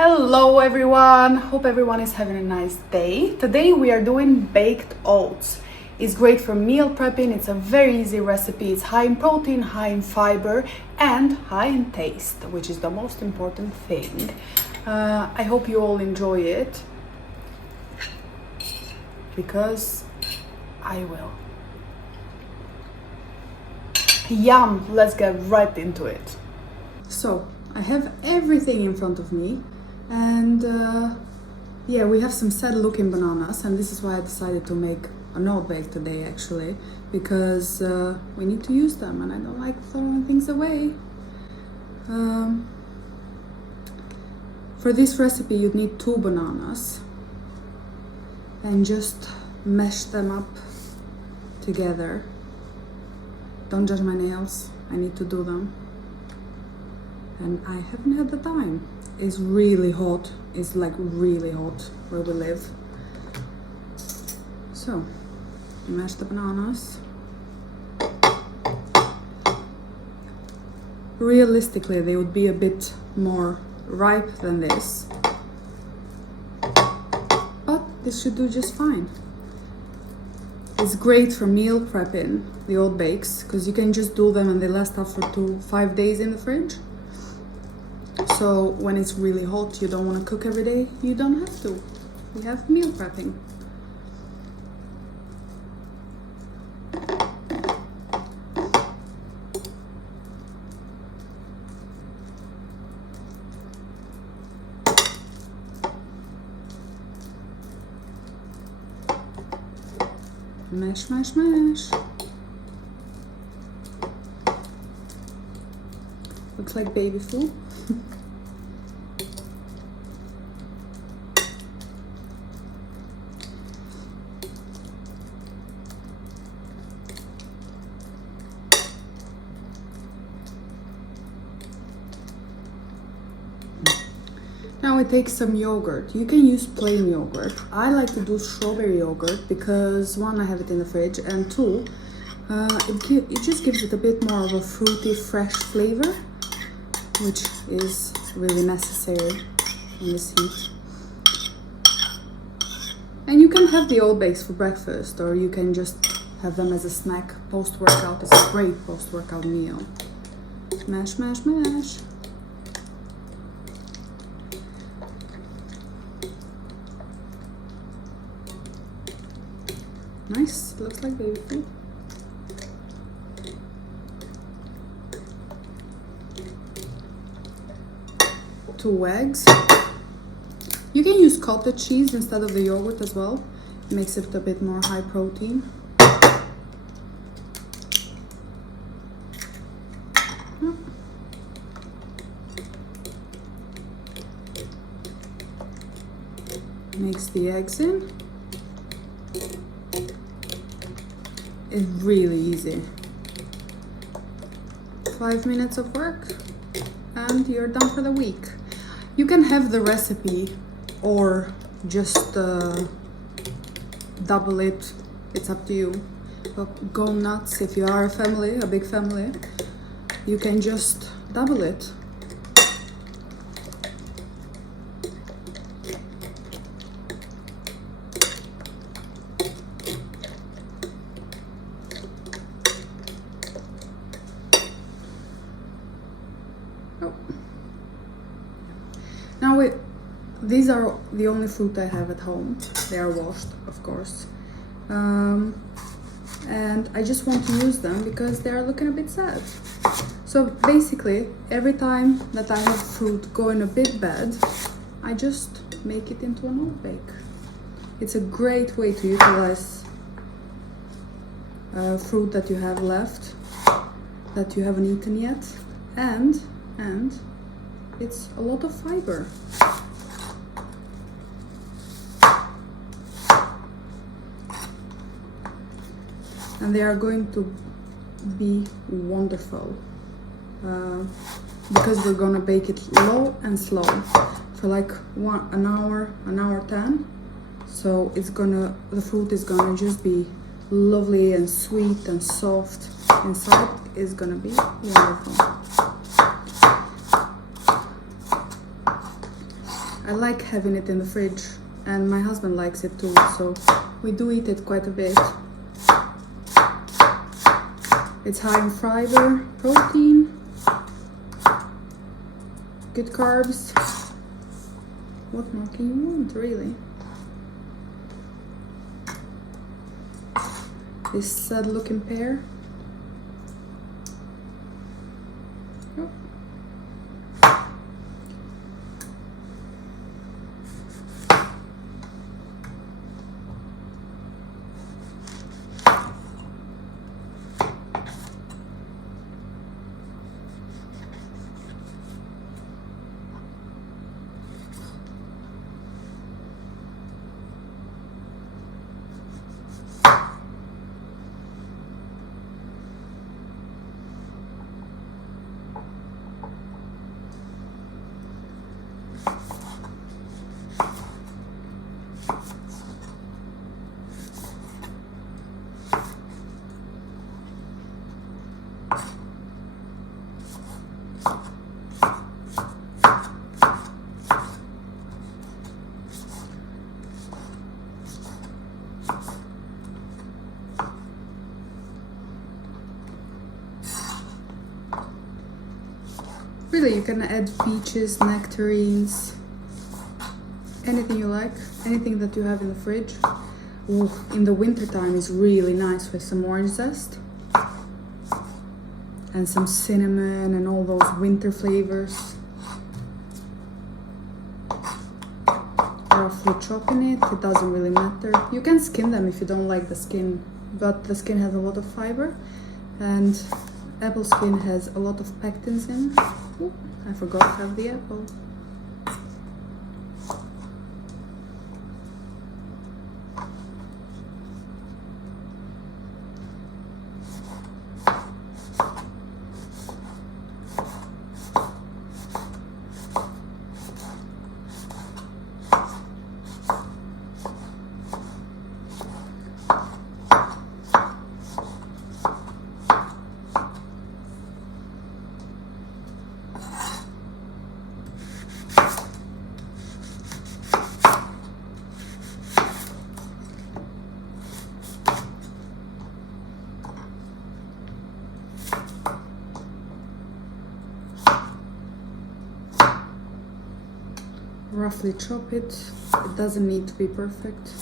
Hello everyone, hope everyone is having a nice day. Today we are doing baked oats. It's great for meal prepping, it's a very easy recipe, it's high in protein, high in fiber and high in taste, which is the most important thing. I hope you all enjoy it because I will. Yum, let's get right into it. So I have everything in front of me. And yeah, we have some sad looking bananas, and this is why I decided to make an oat bake today actually, because we need to use them and I don't like throwing things away. For this recipe you'd need 2 bananas and just mash them up together. Don't judge my nails, I need to do them and I haven't had the time. It's really hot, it's like really hot where we live. So, you mash the bananas. Realistically, they would be a bit more ripe than this, but this should do just fine. It's great for meal prepping, the oat bakes, because you can just do them and they last up for 5 days in the fridge. So when it's really hot, you don't want to cook every day, you don't have to. We have meal prepping. Mash, mash, mash. Looks like baby food. Now we take some yogurt. You can use plain yogurt. I like to do strawberry yogurt because 1, I have it in the fridge, and 2, it just gives it a bit more of a fruity, fresh flavor, which is really necessary in this heat. And you can have the oat bakes for breakfast, or you can just have them as a snack post-workout. It's a great post-workout meal. Mash, mash, mash. Nice, looks like baby food. Two eggs. You can use cottage cheese instead of the yogurt as well. It makes it a bit more high protein. Mix the eggs in. It's really easy. 5 minutes of work and you're done for the week. You can have the recipe or just double it. It's up to you. But go nuts if you are a family, a big family. You can just double it. Now these are the only fruit I have at home. They are washed, of course. And I just want to use them because they are looking a bit sad. So basically, every time that I have fruit going a bit bad, I just make it into an oat bake. It's a great way to utilize fruit that you have left, that you haven't eaten yet, and it's a lot of fiber. And they are going to be wonderful because we're gonna bake it low and slow for like an hour 10. So the fruit is gonna just be lovely and sweet and soft. Inside is gonna be wonderful. I like having it in the fridge, and my husband likes it too, so we do eat it quite a bit. It's high in fiber, protein, good carbs. What more can you want, really? This sad looking pear. Oh. Really, you can add peaches, nectarines, anything you like, anything that you have in the fridge. Ooh, in the winter time is really nice with some orange zest and some cinnamon and all those winter flavors. Roughly chopping it, it doesn't really matter. You can skin them if you don't like the skin, but the skin has a lot of fiber, and apple skin has a lot of pectins in. Ooh, I forgot to have the apple. Roughly chop it. It doesn't need to be perfect.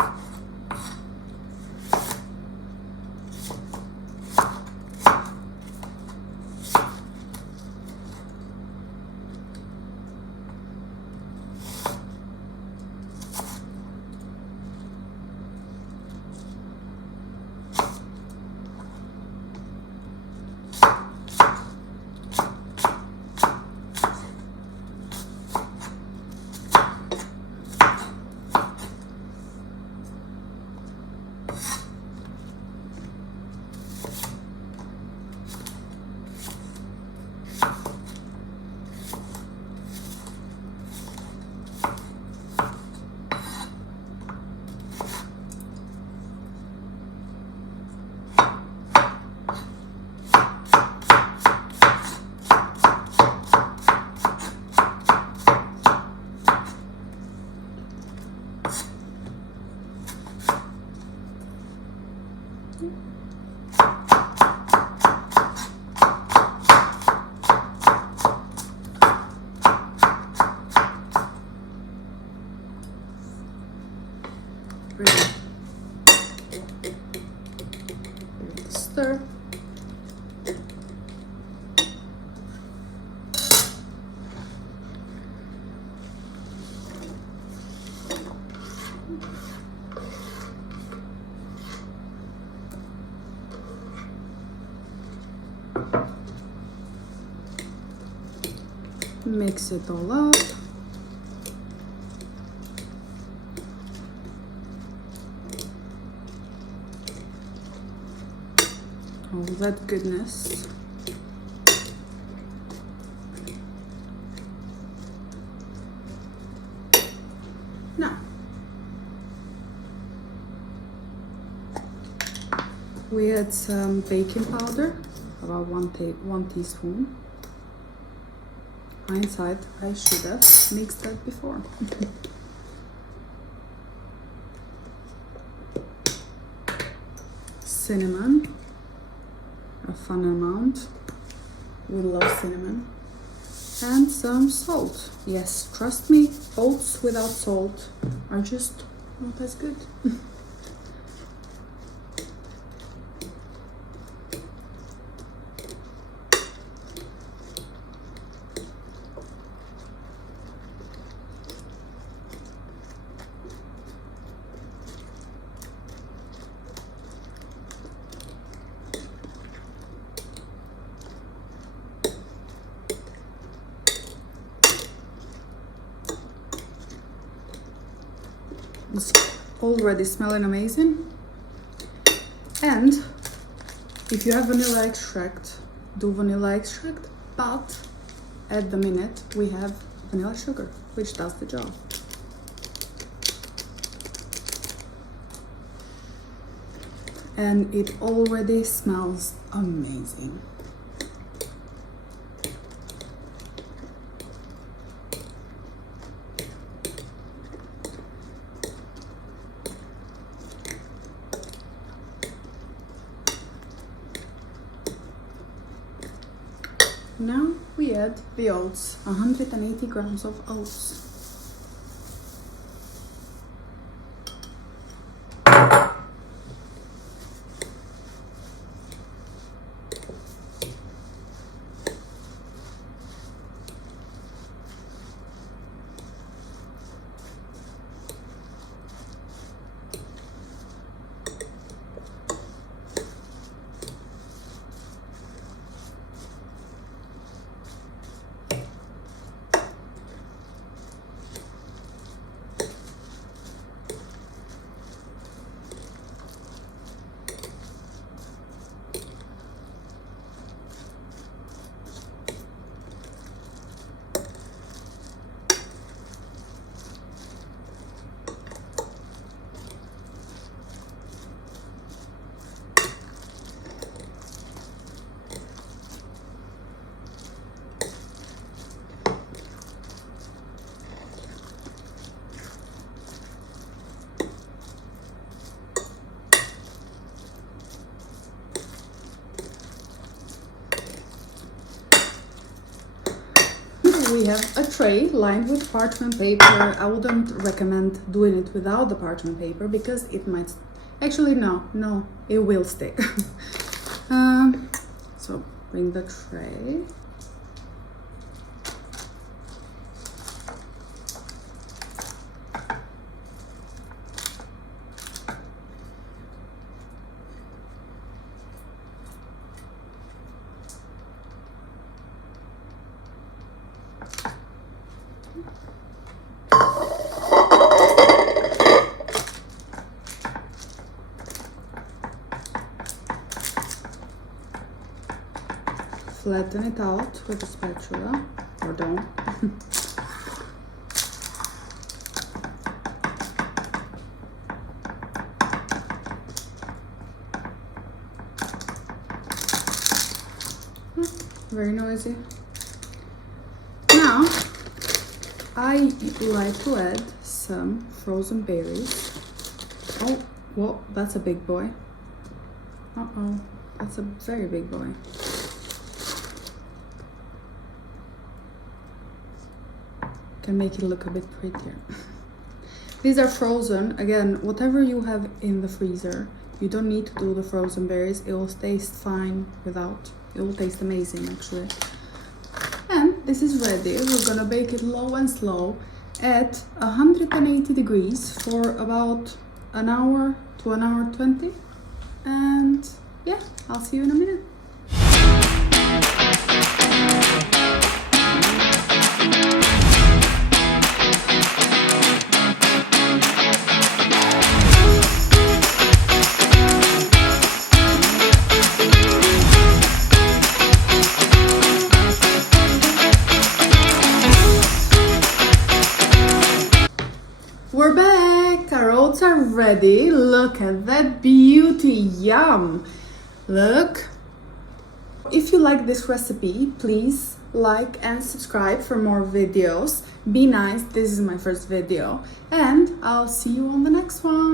Stir. Mix it all up. All that goodness. Now, we add some baking powder, about one teaspoon. Hindsight, I should have mixed that before. Cinnamon, a fun amount. We love cinnamon. And some salt. Yes, trust me, oats without salt are just not as good. It's already smelling amazing. And if you have vanilla extract, do vanilla extract, but at the minute we have vanilla sugar, which does the job. And it already smells amazing. Now we add the oats, 180 grams of oats. We have a tray lined with parchment paper. I wouldn't recommend doing it without the parchment paper because it might... Actually, no, it will stick. So bring the tray. Flatten it out with a spatula, or don't. Very noisy. Now, I like to add some frozen berries. Oh, well, that's a big boy. Uh-oh, that's a very big boy. Can make it look a bit prettier. These are frozen. Again, whatever you have in the freezer, you don't need to do the frozen berries. It will taste fine without. It will taste amazing actually. And this is ready. We're gonna bake it low and slow at 180 degrees for about an hour to an hour 20. And yeah, I'll see you in a minute. We're back! Our oats are ready. Look at that beauty! Yum! Look! If you like this recipe, please like and subscribe for more videos. Be nice, this is my first video, and I'll see you on the next one.